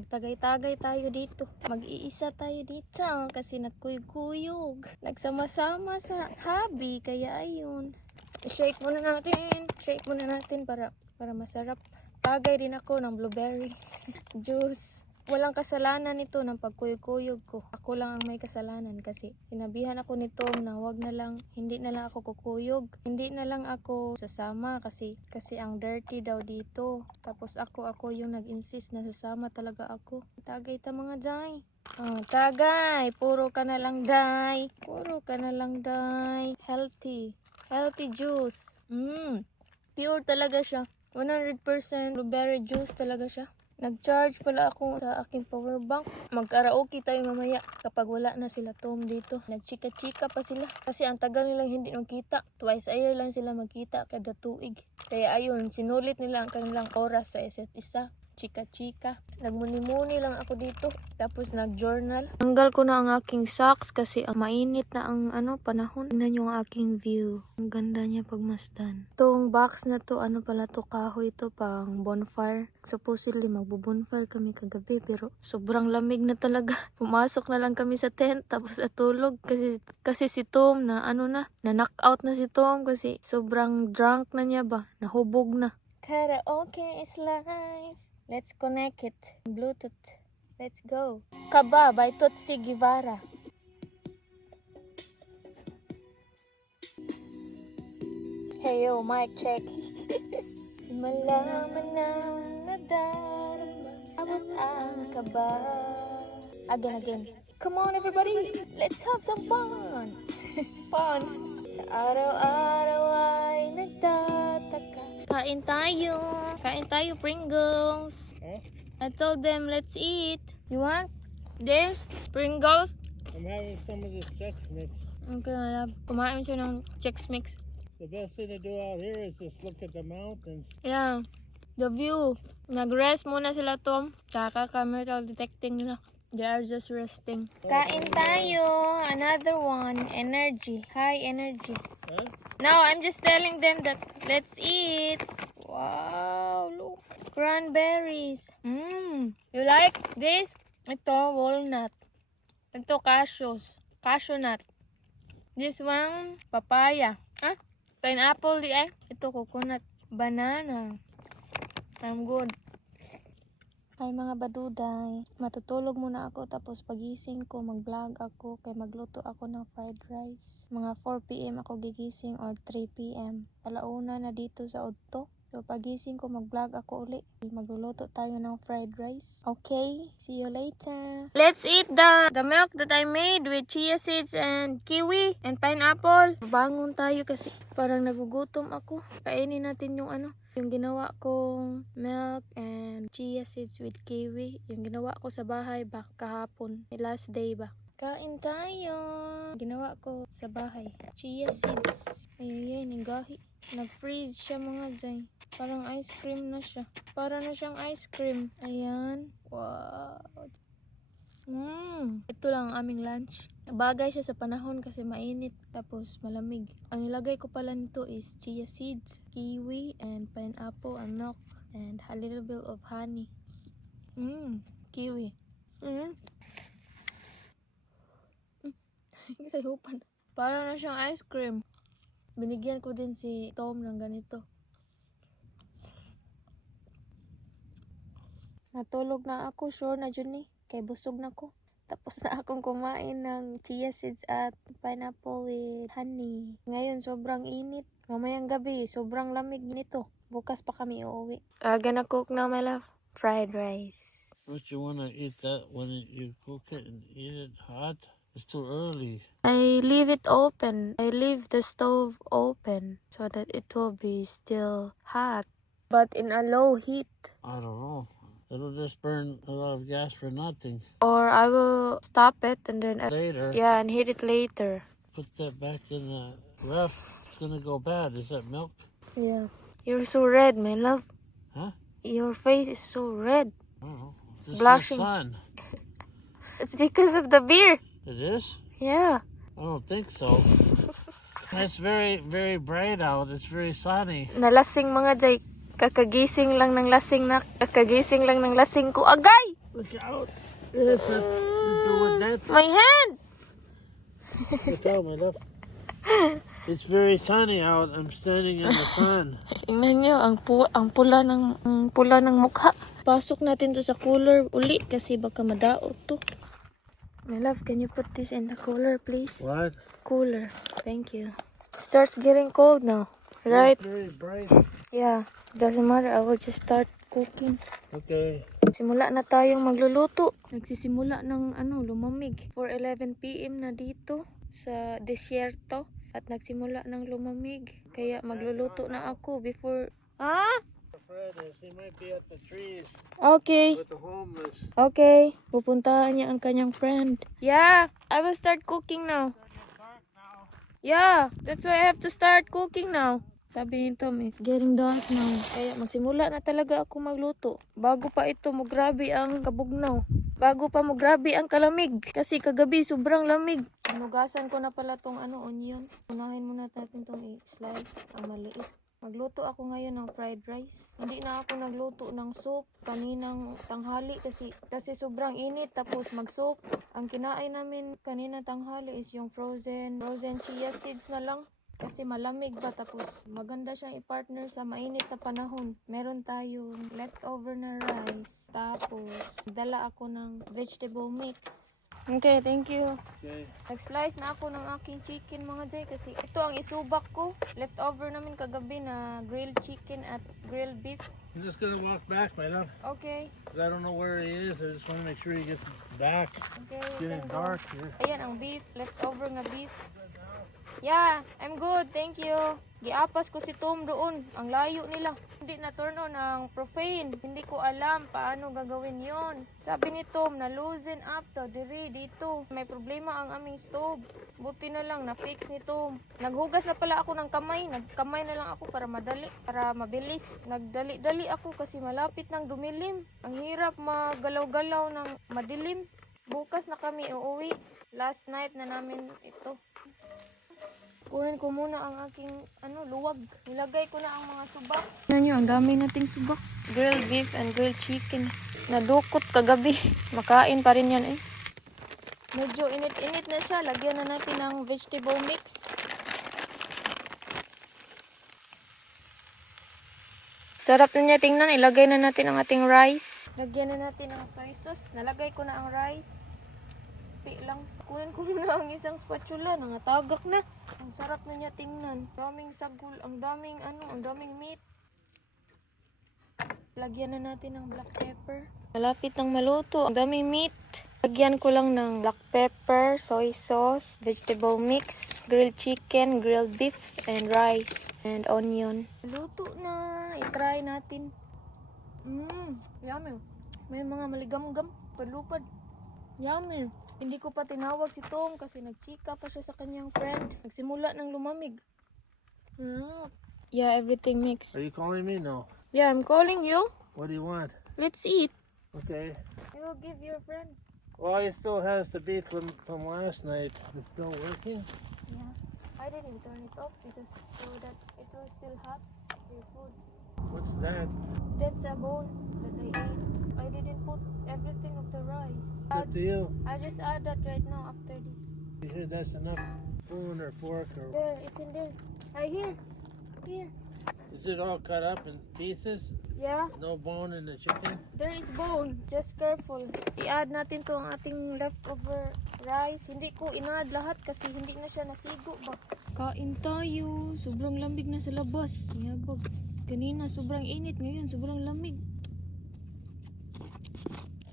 Magtagay-tagay tayo dito. Mag-iisa tayo dito kasi nagkuyog-kuyog. Nagsama-sama sa hobby, kaya ayun. Shake muna natin. Shake muna natin para masarap. Tagay din ako ng blueberry juice. Walang kasalanan nito ng pagkuyog-kuyog ko. Ako lang ang may kasalanan kasi sinabihan ako nito na hindi na lang ako kukuyog. Hindi na lang ako sasama kasi ang dirty daw dito. Tapos ako yung nag-insist na sasama talaga ako. Tagay ta mga day. Tagay. Puro ka na lang day. Puro ka na lang day. Healthy juice. Pure talaga siya. 100% blueberry juice talaga siya. Nag-charge pala ako sa aking power bank. Mag-karaoke tayo mamaya kapag wala na sila Tom dito. Nagchika-chika pa sila. Kasi ang tagal nilang hindi magkita. Twice a year lang sila magkita kada tuig. Kaya ayun, sinulit nila ang kanilang oras sa isa't isa. Chika-chika. Nagmuni-muni lang ako dito. Tapos nag-journal. Tanggal ko na ang aking socks kasi mainit na ang panahon. Tingnan nyo ang aking view. Ang ganda niya pagmasdan. Itong box na to, pala to, kahoy to pang bonfire. Supposedly magbo-bonfire kami kagabi pero sobrang lamig na talaga. Pumasok na lang kami sa tent tapos atulog kasi si Tom na knock out na si Tom kasi sobrang drunk na niya ba. Nahubog na. Karaoke is life. Let's connect it. Bluetooth. Let's go. Kaba by Tutsi Guevara. Hey yo, mic check. Malaman ng nadarama abot ang kaba. Again. Come on everybody, let's have some fun. Fun. Sa araw-araw ay nagtataka. Kain tayo Pringles. I told them let's eat. You want this? Pringles? I'm having some of this Chex Mix. Okay, love. Kumain siya ng Chex Mix. The best thing to do out here is just look at the mountains. Yeah, the view. Nag-rest muna sila Tom. Tsaka metal detecting nila. They are just resting. Kain tayo. Another one. Energy. High energy. Huh? No, I'm just telling them that let's eat. Wow, look. Cranberries. You like this? Ito, walnut. Ito, cashew nut. This one, papaya. Pineapple di eh. Ito, coconut. Banana. I'm good. Ay mga baduday, matutulog muna ako tapos pagising ko mag-vlog ako kay magluto ako ng fried rice. Mga 4 PM ako gigising or 3 PM. Alauna na dito sa Udto. So pagising ko mag-vlog ako uli. Magluluto tayo ng fried rice. Okay, see you later. Let's eat the milk that I made with chia seeds and kiwi and pineapple. Bangon tayo kasi parang nagugutom ako. Kainin natin yung ginawa kong milk and chia seeds with kiwi. Yung ginawa ko sa bahay kahapon. Last day ba? Kain tayo. Ginawa ko sa bahay. Chia seeds. Ayan, gahi. Nag-freeze siya mga dyan. Parang ice cream na siya. Para na siyang ice cream. Ayan. Wow. Ito lang ang aming lunch. Bagay siya sa panahon kasi mainit tapos malamig. Ang nilagay ko pala nito is chia seeds, kiwi, and pineapple, and milk, and a little bit of honey. Kiwi. Sayupan. Para na siyang ice cream. Binigyan ko din si Tom ng ganito. Natulog na ako, sure na dyan kay busog na ko. Tapos na akong kumain ng chia seeds at pineapple with honey. Ngayon, sobrang init. Mamayang gabi, sobrang lamig nito. Bukas pa kami uuwi. Gonna cook now, my love. Fried rice. Don't you want to eat that when you cook it and eat it hot? It's too early. I leave it open. I leave the stove open so that it will be still hot. But in a low heat. I don't know. It'll just burn a lot of gas for nothing. Or I will stop it and then Later. yeah, and heat it later. Put that back in the ref. It's gonna go bad. Is that milk? Yeah. You're so red, my love. Huh? Your face is so red. I don't know. It's just Blushing. the sun. It's because of the beer. It is? Yeah. I don't think so. It's very, very bright out. It's very sunny. Nalasing mga jay. Kakagising lang ng lasing ko. Agay! Look out. Yes, do with that. My hand! Look out, my love. It's very sunny out. I'm standing in the sun. Tingnan nyo, ang pula ng mukha. Pasok natin to sa cooler uli kasi baka madaot to. My love, can you put this in the cooler, please? What? Cooler. Thank you. Starts getting cold now, right? It's very bright. Yeah. Doesn't matter. I will just start cooking. Okay. Simula na tayong magluluto. Nagsisimula ng lumamig. 4:11 PM na dito sa desierto. At nagsimula ng lumamig. Kaya magluluto na ako before... Ah? Fred is. He might be at the trees Okay. with the homeless. Okay. Pupuntahan niya ang kanyang friend. Yeah. I will start cooking now. Yeah. That's why I have to start cooking now. Sabi ni Tom, it's getting dark now. Kaya magsimula na talaga ako magluto. Bago pa ito mo grabe ang kabugnaw. Bago pa mo grabe ang kalamig. Kasi kagabi sobrang lamig. Hinugasan ko na pala tong onion. Unahin muna natin tong i-slice. Ang maliit. Magluto ako ngayon ng fried rice. Hindi na ako nagluto ng soup kaninang tanghali kasi sobrang init tapos mag-soup. Ang kinain namin kanina tanghali is yung frozen chia seeds na lang. Kasi malamig ba tapos maganda siyang i-partner sa mainit na panahon. Meron tayong leftover na rice. Tapos dala ako ng vegetable mix. Okay, thank you. Okay. Nag-slice na ako ng aking chicken mga Jay kasi ito ang isubak ko. Leftover namin kagabi na grilled chicken at grilled beef. I'm just gonna walk back, my love. Okay, 'Cause I don't know where he is. I just want to make sure he gets back. okay. It's you getting can go. dark here. Ayan ang beef, leftover nga beef. Yeah, I'm good, thank you. Giapas ko si Tom doon, ang layo nila. Hindi na turn on ang profane. Hindi ko alam paano gagawin yon. Sabi ni Tom na loosen up to diri dito. May problema ang aming stove. Buti na lang na-fix ni Tom. Naghugas na pala ako ng kamay. Nagkamay na lang ako para madali, para mabilis. Nagdali-dali ako kasi malapit ng dumilim. Ang hirap magalaw-galaw ng madilim. Bukas na kami uuwi. Last night na namin ito. Kunin ko muna ang aking luwag. Nilagay ko na ang mga subak. Tignan nyo, ang dami nating subak. Grilled beef and grilled chicken. Nadukot kagabi. Makain pa rin yan eh. Medyo init-init na siya. Lagyan na natin ng vegetable mix. Sarap na niya tingnan. Ilagay na natin ang ating rice. Lagyan na natin ng soy sauce. Nalagay ko na ang rice. Lang. Kunin ko muna ang isang spatula. Nangatagak na. Ang sarap na niya tingnan. Daming sagul. Ang daming meat. Lagyan na natin ng black pepper. Malapit ng maluto. Ang daming meat. Lagyan ko lang ng black pepper, soy sauce, vegetable mix, grilled chicken, grilled beef, and rice, and onion. Luto na. I-try natin. Yummy. May mga maligam-gam. Palupad. Yummy. Hindi ko pa tinawag si Tom kasi nagchika pa siya sa kanyang friend. Nagsimula ng lumamig. Yeah, everything mixed. Are you calling me? No. Yeah, I'm calling you. What do you want? Let's eat. Okay. I will give your friend. Well, he still has the beef from last night. It's still working. Yeah. I didn't turn it off because so that it was still hot. Your food. What's that? That's a bone that I ate. I didn't put everything of the rice. It's up to you. I just add that right now after this. You sure that's enough spoon or fork or? There, it's in there. Here. Is it all cut up in pieces? Yeah. No bone in the chicken? There is bone. Just careful. I-add natin to ang ating leftover rice. Hindi ko in-add lahat kasi hindi na siya nasigo ba. Kain tayo. Sobrang lamig na sa labas. Yabag. Kanina sobrang init. Ngayon sobrang lamig.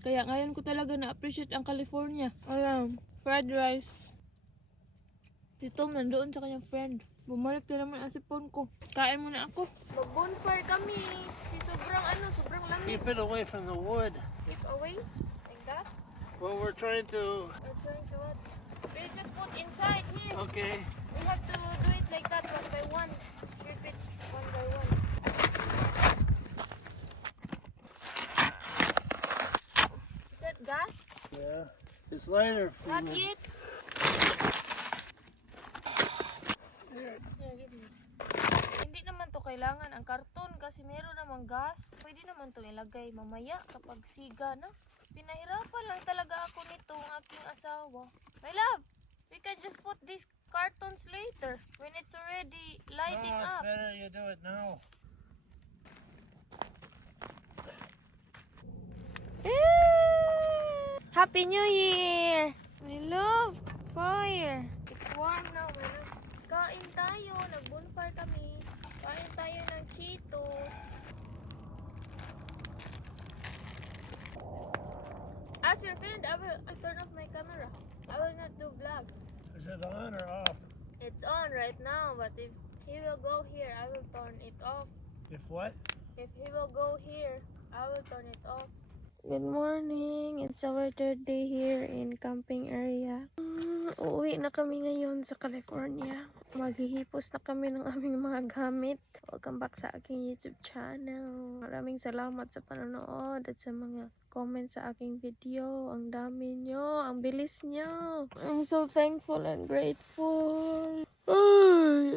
Kaya ngayon ko talaga na-appreciate ang California. Ayan. Fried rice. Si Tom nandoon sa kanyang friend. Bumalik na naman ang sipon ko. Kain muna ako. Mag-bonfire kami. Sobrang lamig. Keep it away from the wood. Keep away. Like that. Well, we're trying to. We're trying to what? We just put inside here. Okay. We have to do it like that one by one. Strip it one by one. Is that gas? Yeah. It's lighter. Not food. yet. Here, give me. Hindi naman to kailangan ang karton kasi meron namang gas. Pwede naman to ilagay mamaya kapag siga na. Pinahirapan lang talaga ako nitong aking asawa. My love, we can just put these cartons later when it's already lighting No, up. it's better you do it now. Happy New Year! My love, fire! It's warm now, my love. Kain tayo, nag-bonfire kami. Kain tayo ng Cheetos. As you're finished, I'll turn off my camera. I will not do vlog. Is it on or off? It's on right now, but if he will go here, I will turn it off. If what? If he will go here, I will turn it off. Good morning. It's our third day here in camping area. Uuwi na kami ngayon sa California. Maghihipos na kami ng aming mga gamit. Welcome back sa aking YouTube channel. Maraming salamat sa panonood at sa mga comments sa aking video. Ang dami nyo. Ang bilis nyo. I'm so thankful and grateful.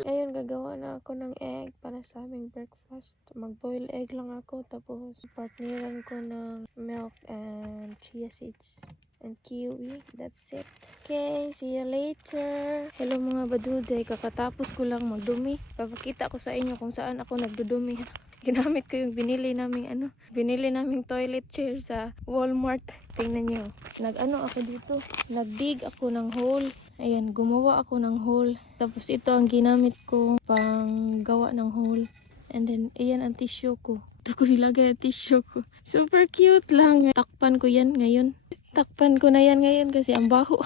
Ayun, gagawa na ako ng egg para sa aming breakfast. Mag-boil egg lang ako, tapos partneran ko ng milk and chia seeds and kiwi. That's it. Okay, see you later. Hello mga baduday, kakatapos ko lang magdumi. Papakita ko sa inyo kung saan ako nagdudumi. Ginamit ko yung binili naming toilet chair sa Walmart. Tingnan nyo. Nag-ano ako dito. Nag-dig ako ng hole. Ayan, gumawa ako ng hole. Tapos ito ang ginamit ko pang gawa ng hole. And then, ayan ang tissue ko. Ito ko nilagay ang tissue ko. Super cute lang. Takpan ko yan ngayon. Takpan ko na yan ngayon kasi ang baho.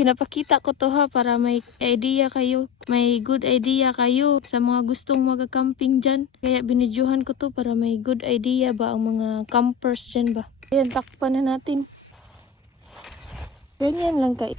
Pinapakita ko to ha para may idea kayo. May good idea kayo sa mga gustong mag-camping dyan. Kaya binidyohan ko to para may good idea ba ang mga campers dyan ba. Ayan, takpan na natin. Ganyan lang kayo.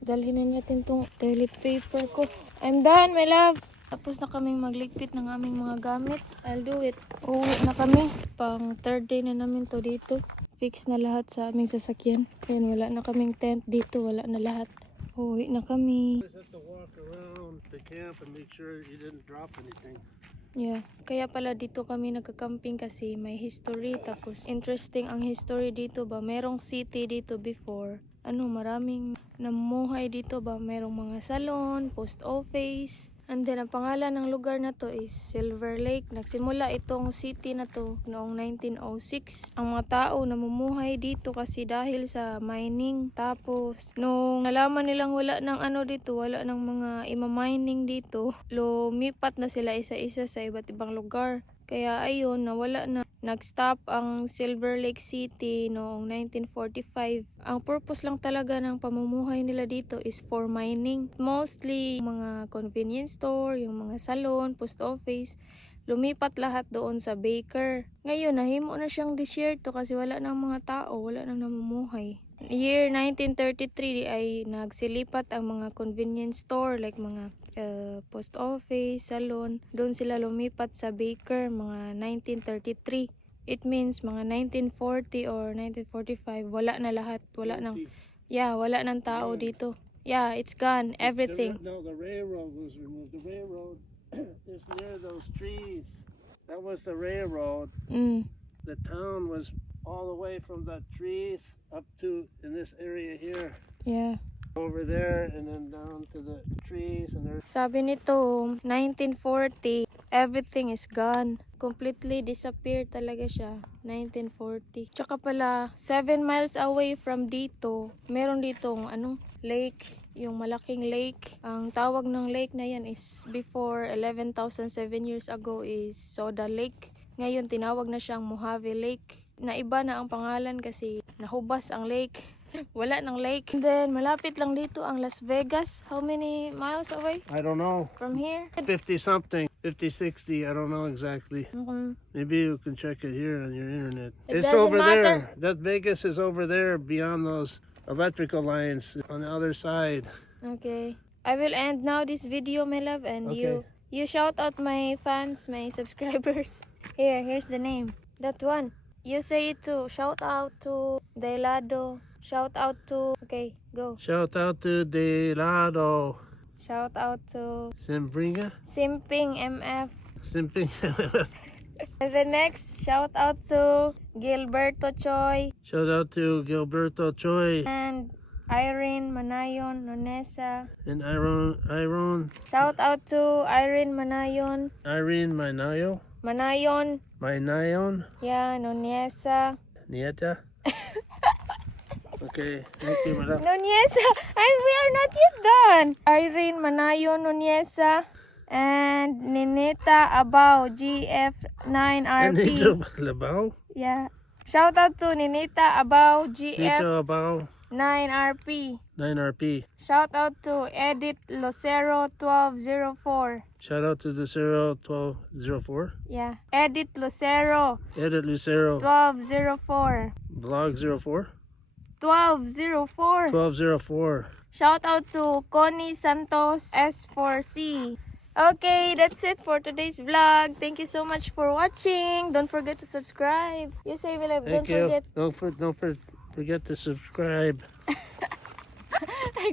Dalhin na natin tong toilet paper ko. I'm done, my love. Tapos na kaming magligpit ng aming mga gamit. I'll do it. Uwi na kami. Pang third day na namin to dito. Fix na lahat sa aming sasakyan. Ayan, wala na kaming tent dito. Wala na lahat. Uwi na kami. You just have to walk around the camp and make sure you didn't drop anything. Yeah. Kaya pala dito kami nagka-camping kasi may history. Tapos interesting ang history dito ba. Merong city dito before. Maraming namuhay dito ba. Merong mga salon, post office. And then, ang pangalan ng lugar na to is Silver Lake. Nagsimula itong city na to noong 1906. Ang mga tao namumuhay dito kasi dahil sa mining. Tapos, nung nalaman nilang wala ng dito, wala ng mga ima-mining dito, lumipat na sila isa-isa sa iba't ibang lugar. Kaya ayun, nawala na. Nag-stop ang Silver Lake City noong 1945. Ang purpose lang talaga ng pamumuhay nila dito is for mining. Mostly mga convenience store, yung mga salon, post office, lumipat lahat doon sa Baker. Ngayon, nahimo na siyang disyerto kasi wala nang mga tao, wala nang namumuhay. Year 1933 ay nagsilipat ang mga convenience store like mga post office, salon. Doon sila lumipat sa Baker mga 1933. It means mga 1940 or 1945 wala na lahat, wala nang tao dito. Yeah, it's gone, everything. The railroad was removed. The railroad is near those trees. That was the railroad. The town was all the way from the trees up to in this area here. Yeah. Over there and then down to the trees and there's Sabi nito, 1940, everything is gone. Completely disappear talaga siya. 1940. Tsaka pala, 7 miles away from dito, meron ditong lake. Yung malaking lake. Ang tawag ng lake na yan is before 11,007 years ago is Soda Lake. Ngayon, tinawag na siyang Mojave Lake. Naiba na ang pangalan kasi nahubas ang lake. Wala ng lake. And then, malapit lang dito ang Las Vegas. How many miles away I don't know. from here? 50 something, 50, 60, I don't know exactly. Okay. Maybe you can check it here on your internet. It It's doesn't over matter. there. That Vegas is over there beyond those electrical lines on the other side. Okay. I will end now this video, my love, and Okay. you shout out my fans, my subscribers. Here's the name. That one. You say it too. Shout out to Delado. Shout out to... Okay, go. Shout out to Delado. Shout out to Simbringa? Simping MF. Simping. And the next, shout out to Gilberto Choi, Shout out to Gilberto Choi and Irene Manayon Nonesa. and Iron Shout out to Irene Manayon. Irene Manayon. Minayon, Yeah, Nonesa. Nieta. Okay, thank you, madam. Noniesa, and we are not yet done. Irene Manayon Noniesa and Nineta Abao GF9RP. Nito Labao, Yeah. Shout out to Nineta Abao Nito GF9RP. Abao, 9RP. Shout out to Edith Lucero 1204. Shout out to the 1204. Yeah. Edith Lucero Edit Lucero, 1204. Vlog 04. 1204. 1204. Shout out to Connie Santos S4C. Okay, that's it for today's vlog. Thank you so much for watching. Don't forget to subscribe. You say, Willem, don't Thank you. forget. Don't forget to subscribe.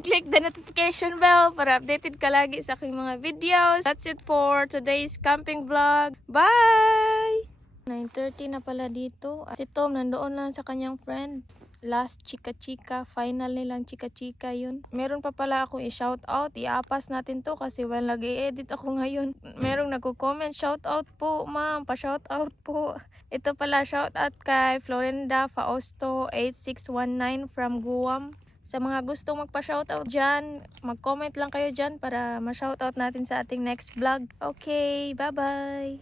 Click the notification bell para updated ka lagi sa aking mga videos. That's it for today's camping vlog. Bye! 9:30 na pala dito. Si Tom nandoon lang sa kanyang friend. Last chika-chika, final nilang chika-chika yun. Meron pa pala akong i-shoutout. I-apas natin to kasi while nag-i-edit ako ngayon, merong nagko-comment, shoutout po ma'am, pa-shoutout po. Ito pala, shoutout kay Florinda Fausto 8619 from Guam. Sa mga gustong magpa-shoutout dyan, mag-comment lang kayo dyan para ma-shoutout natin sa ating next vlog. Okay, bye-bye!